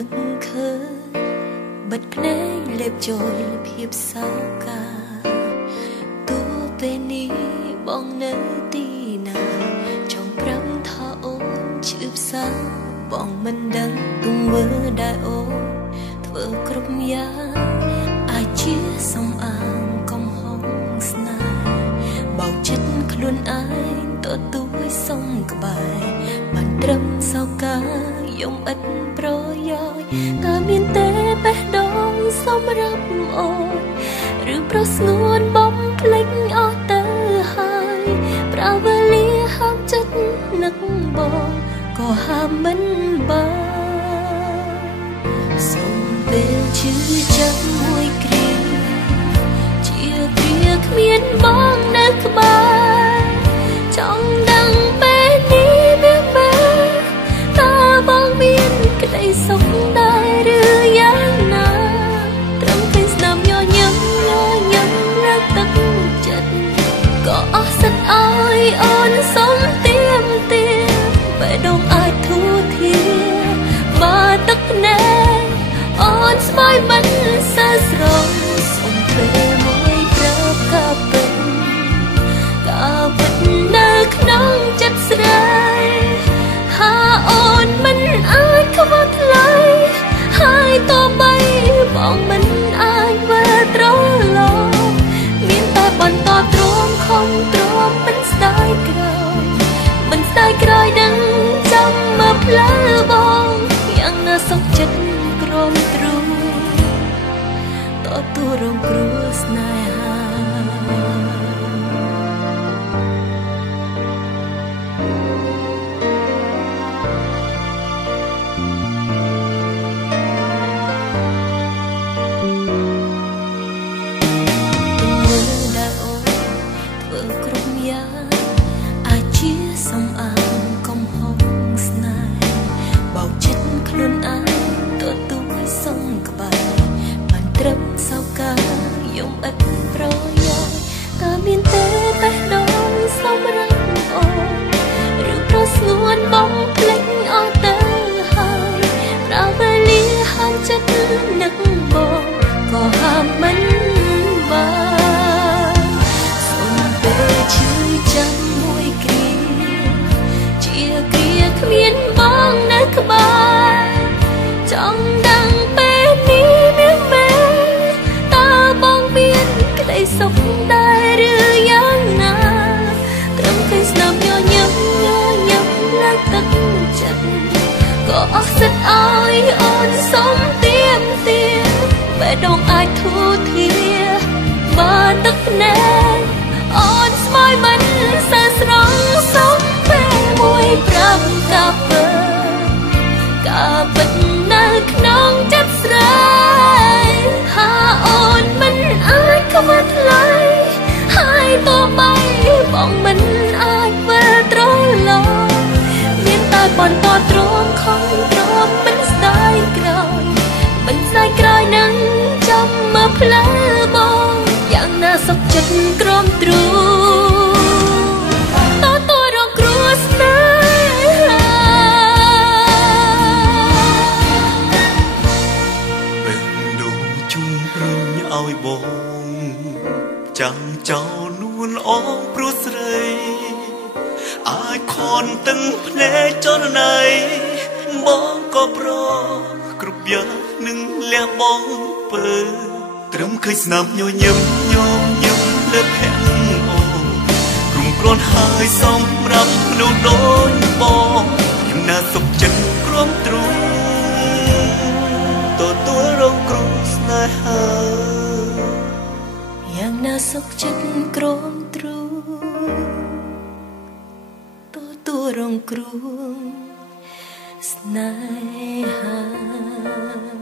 នឹកឃើញបិទភ្នែកលេបចូលភាពសោកាទោះពេលនេះបងនៅទីណាចង់ប្រាប់ថាអូនឈឺផ្សាបងមិនដឹងទង្វើដែលអូនធ្វើគ្រប់យ៉ាងអាចជាសំអាងកំហុសស្នេហ៍បោកចិត្តខ្លួនឯងទទួលសុំក្បែរបានត្រឹមសោកាយំឥតប្រយោជន៍តើមានទេបេះដូងសម្រាប់អូនឬប្រស្ងួនបំភ្លេចអស់ទៅហើយប្រាវេលាហាប់ចិត្តនឹកបងក៏ហាប់មិនបានសូមពេលឈឺចាប់មួយគ្រាជាគ្រាគ្មានបងនៅក្បែរចង់ដឹងពេលនេះវាមែនតើបងមានក្តីសុខដែរឬយ៉ាងណាត្រឹមពេលស្នាមញញឹមលើកទឹកចិត្តក៏អស់សិតឲ្យអូនសុំទៀមបេះដូងអាចធូរធាបើទឹកណែអូនស្បើយមិនសើស្រងសុំពេលមួយប្រាប់ការពិតនៅក្នុងចិត្តស្រីហាអូនមិនអាចខ្វះថ្លៃហើយតបីបងមិនអាចវិលត្រឡប់មានតែបន្តទ្រាំខំទ្រាំមិនស្ដាយក្រោយនឹងចាំមកផ្លូវបងយ៉ាងណាសុខចិត្តក្រំទ្រូងតទូរងគ្រោះស្នេហាត្រឹមសោកាយំឥតប្រយោជន៍តើមានទេបេះដូងសម្រាប់អូនឬប្រស្ងួនបំភ្លេចអស់ទៅហើយប្រាវេលាហាប់ចិត្តនឹកបងក៏ហាប់មិនបានសូមពេលឈឺចាំមួយគ្រាជាគ្រាគ្មានបងនៅក្បែរចង់ដឹងពេលនេះសុខដែរឬយ៉ាងណាត្រឹមឃើញស្នាមញញឹមលើកទឹកចិត្តក៏អស់សិតឲ្យអូនសុំទៀមបេះដូងអាចធូរធាបើទឹកណែអូនស្បើយមិនសើស្រងសុំពេលមួយប្រាប់ការពិតនៅក្នុងចិត្តស្រីហាអូនមិនអាចខ្វះថ្លៃហើយតបីបងមិនអាចវិលត្រឡប់មានតែបន្តទ្រាំខំទ្រាំមិនស្ដាយក្រោយនឹងចាំមកផ្លូវបងយ៉ាងណាសុខចិត្តក្រំទ្រូងតរងគ្រោះស្នេហាពេលដូរជុំរុញឲ្យបងចាំចោលនួនអងព្រោះស្រីអាចខនទាំងភ្នែកចរណៃបងក៏ប្រគ្រប់យ៉ាងនឹងលះបងពើត្រឹមឃើញស្នាមញញឹមលើភ័ក្រអូក្រុមគ្រាន់ហើយសម្រាប់មនុស្សដូចបងយ៉ាងណាសុខចិត្តក្រំទ្រូងទទួលរងគ្រោះស្នេហាយ៉ាងណាសុខចិត្តក្រំទ្រូងទទួលរងគ្រោះស្នេហា